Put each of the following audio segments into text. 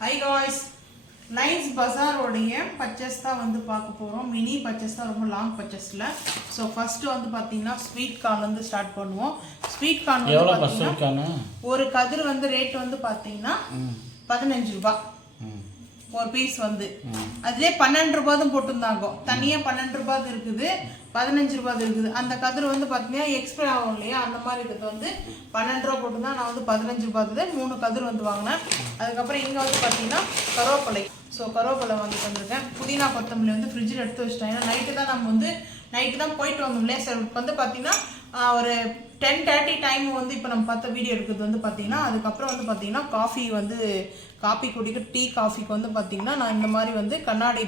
Hi guys, Lines Bazaar உடைய purchase தான் வந்து பார்க்க போறோம். மினி பர்ச்சேஸ் தான், ரொம்ப லாங் பர்ச்சேஸ்ல. சோ ஃபர்ஸ்ட் வந்து பாத்தீங்கன்னா ஸ்வீட் கார்ன் வந்து ஸ்டார்ட் பண்ணுவோம். ஸ்வீட் கார்ன் வந்து பாத்தீங்கன்னா ஒரு கதிர் வந்து ரேட் வந்து பாத்தீங்கன்னா 15 ரூபாய். ஒரு பீஸ் வந்து அதுலயே 12 ரூபாய் தான் போட்டுருந்தாங்க. தனியா 12 ரூபாய் இருக்குது, 15 ரூபாய் இருக்குது. அந்த கதிர் வந்து பாத்தீங்கன்னா எக்ஸ்பைர் ஆகும் இல்லையா, அந்த மாதிரி இருக்கிறது வந்து 12 ரூபாய் போட்டுருந்தா நான் வந்து 15 ரூபாய் 3 கதிர் வந்து வாங்கினேன். அதுக்கப்புறம் இங்க வந்து பாத்தீங்கன்னா கருவேப்பிலை. ஸோ கருவேப்பிலை வாங்கிட்டு வந்திருக்கேன். புதினா கொத்தமல்லி வந்து ஃப்ரிட்ஜில் எடுத்து வச்சுட்டேன். ஏன்னா நைட்டு தான் போயிட்டு வந்தோம் இல்லையா. சார் வந்து பார்த்தீங்கன்னா ஒரு 10:30 டைம் வந்து இப்போ நம்ம பார்த்த வீடியோ எடுக்கிறது வந்து பார்த்தீங்கன்னா, அதுக்கப்புறம் வந்து பார்த்தீங்கன்னா காஃபி குடிக்க டீ காஃபிக்கு வந்து பார்த்தீங்கன்னா நான் இந்த மாதிரி வந்து கண்ணாடி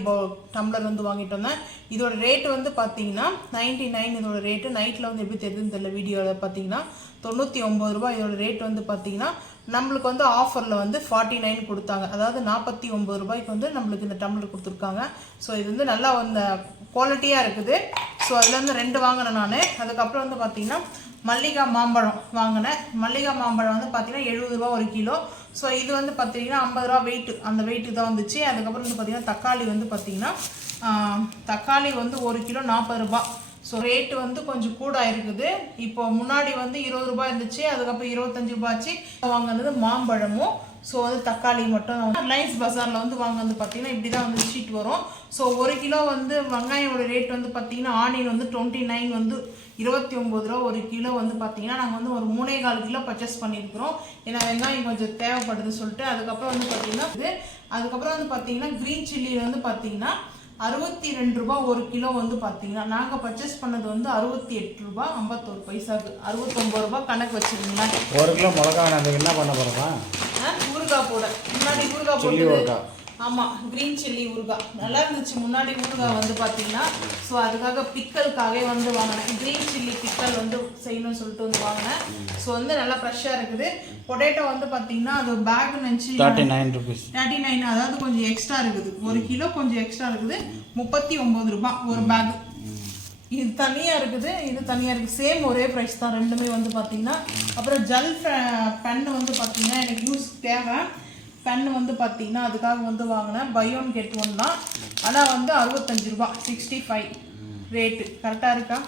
டம்ளர் வந்து வாங்கிட்டு வந்தேன். இதோட ரேட்டு வந்து பார்த்தீங்கன்னா 99. இதோட ரேட்டு நைட்டில் வந்து எப்படி தெரியுதுன்னு தெரியல, வீடியோவில் பார்த்தீங்கன்னா 99 ரூபாய். இதோட ரேட் வந்து பார்த்தீங்கன்னா நம்மளுக்கு வந்து ஆஃபரில் வந்து 49 கொடுத்தாங்க. அதாவது 49 ரூபாய்க்கு வந்து நம்மளுக்கு இந்த டம்ளர் கொடுத்துருக்காங்க. ஸோ இது வந்து நல்லா அந்த குவாலிட்டியாக இருக்குது. ஸோ அதில் வந்து 2 வாங்கினேன் நான். அதுக்கப்புறம் வந்து பார்த்தீங்கன்னா மல்லிகா மாம்பழம் வாங்கினேன். மல்லிகா மாம்பழம் வந்து பார்த்தீங்கன்னா 70 ரூபா ஒரு கிலோ. ஸோ இது வந்து பார்த்தீங்கன்னா 50 ரூபா வெயிட்டு, அந்த வெயிட்டு தான் வந்துச்சு. அதுக்கப்புறம் வந்து பார்த்தீங்கன்னா தக்காளி வந்து பார்த்தீங்கன்னா தக்காளி வந்து 1 கிலோ 40 ரூபா. ஸோ ரேட்டு வந்து கொஞ்சம் கூட இருக்குது. இப்போ முன்னாடி வந்து 20 ரூபாய் இருந்துச்சு, அதுக்கப்புறம் 25 ரூபாய் ஆச்சு. வாங்கினது மாம்பழமும் ஸோ வந்து தக்காளி மட்டும். லைன்ஸ் பஜாரில் வந்து வாங்கினது பார்த்தீங்கன்னா இப்படி தான் வந்து ஷீட் வரும். ஸோ 1 கிலோ வந்து வெங்காயோட ரேட் வந்து பார்த்தீங்கன்னா ஆனியன் வந்து 29 வந்து 29 ரூபா ஒரு கிலோ வந்து பார்த்தீங்கன்னா நாங்கள் வந்து ஒரு 3.25 கிலோ பர்ச்சேஸ் பண்ணியிருக்கிறோம். ஏன்னா வெங்காயம் கொஞ்சம் தேவைப்படுது சொல்லிட்டு. அதுக்கப்புறம் வந்து பார்த்தீங்கன்னா க்ரீன் சில்லி வந்து பார்த்தீங்கன்னா 62 ரூபாய் ஒரு கிலோ வந்து பார்த்தீங்கன்னா நாங்கள் பர்ச்சேஸ் பண்ணது வந்து 68 ரூபாய் 51 பைசாக்கு. 69 ரூபாய் கணக்கு வச்சுருங்களேன். 1 கிலோ மிளகா என்ன பண்ண போகிறோமா? ஊறுகாய் போட முன்னாடி ஊறுகாய் போட்டு. ஆமாம், க்ரீன் சில்லி ஊறுகாய் நல்லா இருந்துச்சு முன்னாடி ஊறுகாய் வந்து பார்த்தீங்கன்னா. ஸோ அதுக்காக பிக்கலுக்காகவே வந்து வாங்கினேன். க்ரீன் சில்லி பிக்கல் வந்து செய்யணும்னு சொல்லிட்டு வந்து வாங்கினேன். ஸோ வந்து நல்லா ஃப்ரெஷ்ஷாக இருக்குது. பொட்டேட்டோ வந்து பார்த்தீங்கன்னா அது பேக் நினச்சி 39, அதாவது கொஞ்சம் எக்ஸ்ட்ரா இருக்குது. 1 கிலோ கொஞ்சம் எக்ஸ்ட்ரா இருக்குது. 39 ரூபாய் ஒரு பேக். இது தனியாக இருக்குது, இது தனியாக இருக்குது. சேம் ஒரே ப்ரைஸ் தான் ரெண்டுமே வந்து பார்த்தீங்கன்னா. அப்புறம் ஜெல் பென்னு வந்து பார்த்தீங்கன்னா எனக்கு யூஸ் தேவை. பென்னு வந்து பார்த்தீங்கன்னா அதுக்காக வந்து வாங்கினேன். பை ஒன் கெட் ஒன் தான். ஆனால் வந்து 65 ரூபாய் 65 ரேட்டு கரெக்டாக இருக்கா?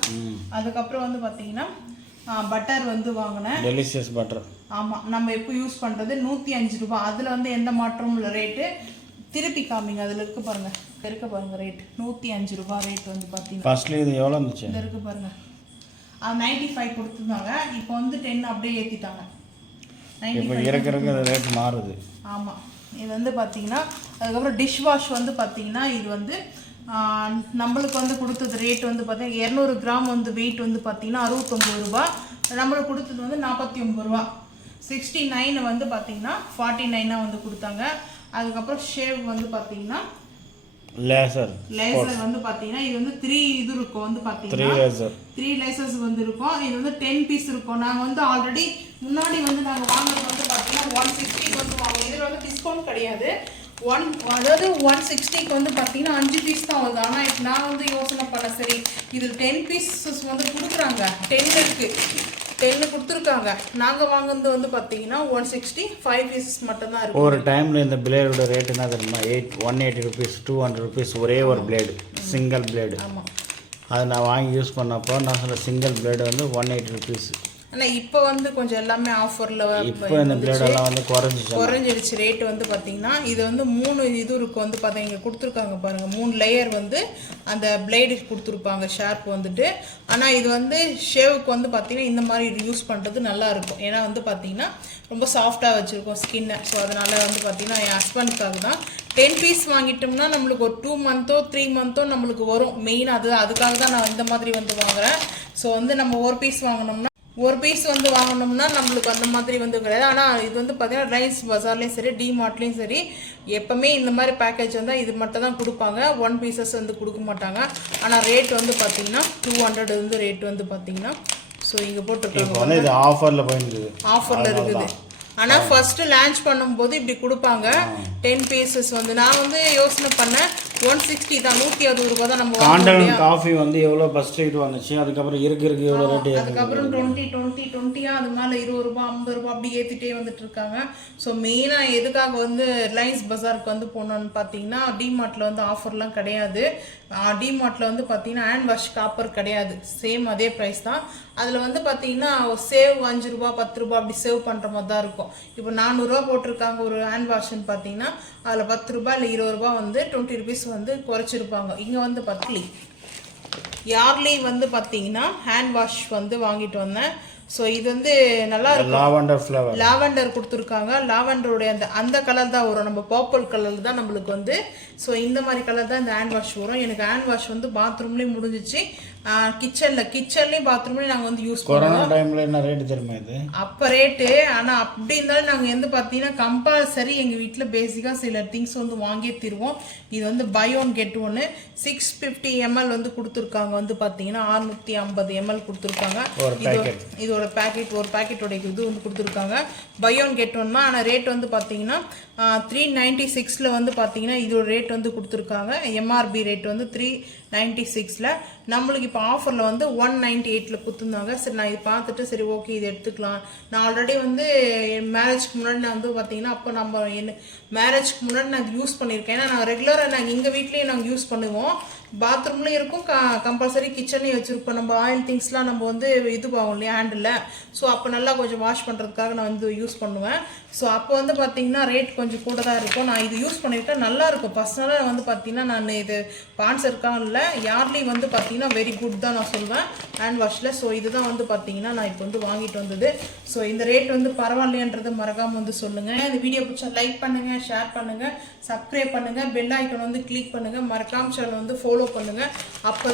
அதுக்கப்புறம் வந்து பார்த்தீங்கன்னா பட்டர் வந்து வாங்கினேன். Delicious butter. ஆமாம், நம்ம எப்போ யூஸ் பண்ணுறது 105 ரூபாய். அதில் வந்து எந்த மாற்றமும் இல்லை. ரேட்டு திருப்பி காமிங்க, அதில் இருக்க பாருங்க ரேட் 105 ரூபாய் ரேட் வந்து பார்த்தீங்கன்னா. ஃபர்ஸ்ட்ல இது எவ்வளோ இருந்துச்சு? இதில் இருக்கு பாருங்க, அது 95 கொடுத்துருந்தாங்க. இப்போ வந்து 10 அப்படியே ஏற்றிட்டாங்க. இப்போ இருக்கிற ரேட் மாறுது. ஆமாம், இது வந்து பார்த்தீங்கன்னா அதுக்கப்புறம் டிஷ் வாஷ் வந்து பார்த்தீங்கன்னா இது வந்து நம்மளுக்கு வந்து கொடுத்தது ரேட் வந்து பார்த்தீங்கன்னா 200 கிராம் வந்து வெயிட் வந்து பார்த்தீங்கன்னா 69 ரூபா. நம்மளுக்கு கொடுத்தது வந்து 49 ரூபா. 69 வந்து பார்த்தீங்கன்னா 49 வந்து கொடுத்தாங்க. அதுக்கப்புறம் ஷேவ் வந்து பார்த்தீங்கன்னா லேசர் வந்து பார்த்தீங்கன்னா இது வந்து 3 இது இருக்கும் வந்து பார்த்தீங்கன்னா 3 லேசர்ஸ் வந்து இருக்கும். இது வந்து 10 பீஸ் இருக்கும். நாங்கள் வந்து ஆல்ரெடி முன்னாடி வந்து நாங்கள் வாங்குறது வந்து பார்த்தீங்கன்னா 160 வந்து வாங்குவோம். இதில் வந்து டிஸ்கவுண்ட் கிடையாது. அதாவது 160 வந்து பார்த்தீங்கன்னா 5 பீஸ் தான் வருது. ஆனால் இப்போ நான் வந்து யோசனை பண்ண, சரி இதில் 10 பீஸஸ் வந்து கொடுக்குறாங்க, 10 கொடுத்துருக்காங்க. நாங்கள் வாங்குறது வந்து பார்த்தீங்கன்னா 165 பீசஸ் மட்டும்தான் இருக்கும். ஒரு டைமில் இந்த பிளேடோட ரேட் என்ன தெரியுமா? 180 ருபீஸ் 200 ருபீஸ் ஒரே ஒரு பிளேடு, சிங்கிள் பிளேடு. ஆமாம், அதை நான் வாங்கி யூஸ் பண்ணப்போ நான் சொல்ல சிங்கிள் பிளேடு வந்து 180 ருபீஸ். ஆனால் இப்போ வந்து கொஞ்சம் எல்லாமே ஆஃபரில் இப்போ இந்த பிளேடெல்லாம் வந்து குறைஞ்சிடுச்சு ரேட்டு வந்து பார்த்தீங்கன்னா. இது வந்து 3 இது இருக்கும் வந்து பார்த்தீங்க, இங்கே கொடுத்துருக்காங்க பாருங்கள். 3 லேயர் வந்து அந்த பிளேடு கொடுத்துருப்பாங்க ஷார்ப் வந்துட்டு. ஆனால் இது வந்து ஷேவுக்கு வந்து பார்த்தீங்கன்னா இந்த மாதிரி இது யூஸ் பண்ணுறது நல்லா இருக்கும். ஏன்னா வந்து பார்த்தீங்கன்னா ரொம்ப சாஃப்டாக வச்சுருக்கோம் ஸ்கின்னை. ஸோ அதனால் வந்து பார்த்தீங்கன்னா என் ஹஸ்பண்டுக்காக தான் 10 பீஸ் வாங்கிட்டோம்னா நம்மளுக்கு ஒரு 2 மந்த்தோ 3 மந்த்தோ நம்மளுக்கு வரும். மெயின் அதுக்காக தான் நான் இந்த மாதிரி வந்து வாங்குகிறேன். ஸோ வந்து நம்ம ஒரு பீஸ் வாங்கினோம்னா நம்மளுக்கு அந்த மாதிரி வந்து கிடையாது. ஆனால் இது வந்து பார்த்தீங்கன்னா லைன்ஸ் பஜார்லேயும் சரி, டிமார்ட்லேயும் சரி, எப்போவுமே இந்த மாதிரி பேக்கேஜ் வந்தால் இது மட்டும் தான் கொடுப்பாங்க. 1 பீசஸ் வந்து கொடுக்க மாட்டாங்க. ஆனால் ரேட் வந்து பார்த்தீங்கன்னா 200 வந்து ரேட் வந்து பார்த்தீங்கன்னா. ஸோ இங்கே போட்டுருக்காங்க, ஆஃபரில் இருக்குது. ஆனால் ஃபர்ஸ்ட் லான்ச் பண்ணும்போது இப்படி கொடுப்பாங்க 10 பீசஸ் வந்து நான் வந்து யோசனை பண்ணேன் 160 தான் 160 ரூபா தான் நம்ம காண்டன் காஃபி வந்து எவ்வளோ ஃபர்ஸ்ட் ரேட் வந்துச்சு அதுக்கப்புறம் இருக்கு எவ்வளோ ரேட் அதுக்கப்புறம் 20 அது மேலே 20 ரூபா 50 ரூபா அப்படி ஏற்றிட்டே வந்துட்டு இருக்காங்க ஸோ மெயினாக எதுக்காக வந்து ரிலையன்ஸ் பஜாருக்கு வந்து போனோன்னு பார்த்தீங்கன்னா டிமார்ட்டில் வந்து ஆஃபர்லாம் கிடையாது டிமார்ட்டில் வந்து பார்த்தீங்கன்னா ஹேண்ட் வாஷ் காப்பர் கிடையாது சேம் அதே ப்ரைஸ் தான் அதில் வந்து பார்த்தீங்கன்னா சேவ் 5 ரூபா 10 ரூபா அப்படி சேவ் பண்ணுற மாதிரி தான் இருக்கும் இப்போ 400 ரூபா போட்டிருக்காங்க ஒரு ஹேண்ட் வாஷ்ன்னு பார்த்தீங்கன்னா அதில் 10 ரூபா இல்லை 20 ரூபா வந்து 20 ருபீஸ் வந்து குறைச்சிருப்பாங்க இங்கே வந்து யார்லி வந்து பார்த்தீங்கன்னா ஹேண்ட் வாஷ் வந்து வாங்கிட்டு வந்தேன் ஸோ இது வந்து நல்லா இருக்கும் லாவெண்டர் கொடுத்துருக்காங்க லாவெண்டருடைய அந்த கலர் தான் வரும் நம்ம பர்பிள் கலர் தான் நம்மளுக்கு வந்து ஸோ இந்த மாதிரி கலர் தான் இந்த ஹேண்ட் வாஷ் வரும் எனக்கு ஹேண்ட் வாஷ் வந்து பாத்ரூம்லேயும் முடிஞ்சிச்சு கிச்சன்லேயும் பாத்ரூம்லேயும் நாங்கள் வந்து யூஸ் பண்ணுவோம் டைமில் என்ன ரேட்டு தெரியுமா இது அப்போ ரேட்டு ஆனால் அப்படி இருந்தாலும் நாங்கள் வந்து பார்த்தீங்கன்னா கம்பல்சரி எங்கள் வீட்டில் பேசிக்காக சில திங்ஸ் வந்து வாங்கியே தருவோம் இது வந்து பை ஒன் கெட் ஒன்று 650 ml வந்து கொடுத்துருக்காங்க வந்து பார்த்தீங்கன்னா 650 ml கொடுத்துருக்காங்க இதோட ஒரு பேக்கெட்டோட இது வந்து கொடுத்துருக்காங்க பை ஒன் கெட் ஒன் தான் ஆனால் ரேட் வந்து பார்த்தீங்கன்னா 396 வந்து பார்த்தீங்கன்னா இதோட ரேட் வந்து கொடுத்துருக்காங்க எம்ஆர்பி ரேட் வந்து 396 நம்மளுக்கு இப்போ ஆஃபரில் வந்து 198 கொடுத்துருந்தாங்க சரி நான் இது பார்த்துட்டு சரி ஓகே இது எடுத்துக்கலாம் நான் ஆல்ரெடி வந்து மேரேஜ்க்கு முன்னாடி நான் வந்து பார்த்தீங்கன்னா அப்போ நம்ம மேரேஜ்க்கு முன்னாடி நான் இது யூஸ் பண்ணியிருக்கேன் ஏன்னா நான் ரெகுலராக நாங்கள் எங்கள் வீட்லேயே நாங்கள் யூஸ் பண்ணுவோம் பாத்ரூம்லேயும் இருக்கும் கம்பல்சரி கிச்சன்லேயும் வச்சுருப்போம் நம்ம ஆயில் திங்ஸ்லாம் நம்ம வந்து இது போகும் இல்லையா ஹேண்டில் ஸோ அப்போ நல்லா கொஞ்சம் வாஷ் பண்ணுறதுக்காக நான் வந்து யூஸ் பண்ணுவேன் ஸோ அப்போ வந்து பார்த்தீங்கன்னா ரேட் கொஞ்சம் கூட தான் இருக்கும் நான் இது யூஸ் பண்ணியிருக்கேன் நல்லாயிருக்கும் பர்சனலாக வந்து பார்த்தீங்கன்னா நான் இது பான்ஸ் இருக்காங்கல்ல யார்லி வந்து பார்த்தீங்கன்னா வெரி குட் தான் நான் சொல்வேன் ஹேண்ட் வாஷில் ஸோ இதுதான் வந்து பார்த்தீங்கன்னா நான் இப்போ வந்து வாங்கிட்டு வந்தது ஸோ இந்த ரேட் வந்து பரவாயில்லையன்றது மறக்காமல் வந்து சொல்லுங்கள் இந்த வீடியோ பிடிச்சா லைக் பண்ணுங்கள் ஷேர் பண்ணுங்கள் சப்ஸ்கிரைப் பண்ணுங்கள் பெல் ஐக்கன் வந்து கிளிக் பண்ணுங்கள் மறக்காம சேனல் வந்து ஃபாலோ பண்ணுங்கள் அப்போ